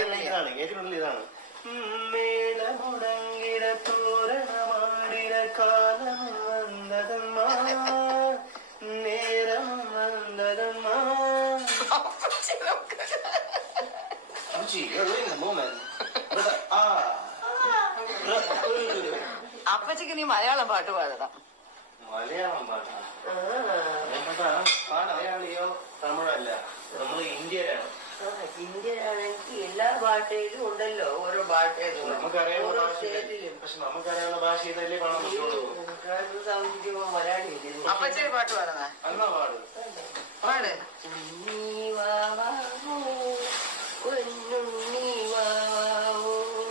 ഇതാണ് ഏറ്റവും ഇതാണ് മേളമുടങ്ങിട തോരണമാടിര കാലം വന്നതമ്മാ നേരം വന്നതമ്മാ. അപ്പച്ചക്ക് നീ മലയാളം പാട്ട് പാടണം. മലയാളം പാട്ടാ? മലയാളിയോ തമിഴല്ല, നമ്മള് ഇന്ത്യയിലാണ്. ഇന്ത്യയിലാണെങ്കിൽ എല്ലാ ഭാഷയിലും ഉണ്ടല്ലോ, ഓരോ ഭാഷയിലും. നമുക്കറിയാവുന്ന ഭാഷ, പക്ഷെ നമുക്കറിയാവുന്ന ഭാഷ ഇതല്ലേ കാണാൻ പറ്റുള്ളൂ. താമസിക്കുമ്പോ മലയാളി അപ്പച്ചക്ക് പാട്ട് പാടുന്ന എന്നാ പാട് പാട്.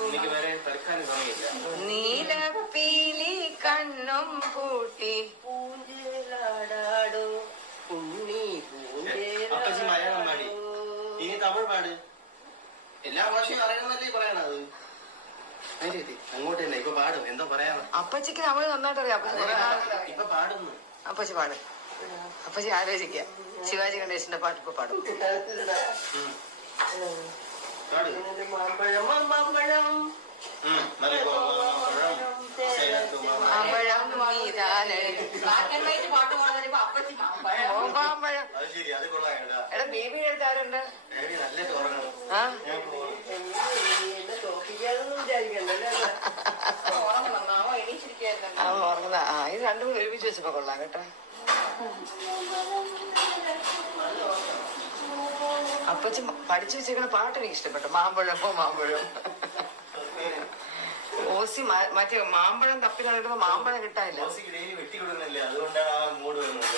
എനിക്ക് വരെ തൽക്കാലം സമയമില്ല. നീലപ്പീലി കണ്ണും പൂട്ടി പൂഞ്ചേലാടാടോ ഉണ്ണി അപ്പച്ചി മലയാളം പാടി, ഇനി തമിഴ് പാട്. എല്ലാ ഭാഷയും അറിയണമെന്നല്ലേ പറയണത്. അങ്ങോട്ട് തന്നെ ഇപ്പൊ പാടും. എന്താ പറയാ? അപ്പച്ചിക്ക് തമിഴ് നന്നായിട്ട് അറിയാം. ഇപ്പൊ പാടുന്നു. അപ്പച്ചി പാട്. അപ്പച്ചി ആലോചിക്ക. ശിവാജി ഗണേശന്റെ പാട്ട് ഇപ്പൊ പാടും. മാമ്പഴം മാമ്പഴം മാമ്പഴം നീതാണ് പാട്ട് പാടുന്ന അപ്പച്ചി മാമ്പഴം. എടാ ബേബിയുടെ അടുത്ത് ആരുണ്ട്? ആ ഉറങ്ങുന്ന. ആ ഇത് രണ്ടും ഒരുമിച്ച് വെച്ചപ്പോ കൊള്ളാം കേട്ടോ. അപ്പച്ചി പഠിച്ചു വെച്ചേക്കണ പാട്ട് എനിക്ക് ഇഷ്ടപ്പെട്ടു. മാമ്പഴമോ മാമ്പഴം. ഓസി മറ്റേ മാമ്പഴം തപ്പി നടക്കുമ്പോ മാമ്പഴം കിട്ടാനില്ല. വെട്ടി കൊടുക്കുന്നില്ല, അതുകൊണ്ടാണ് ആ മൂഡ് വരുന്നത്.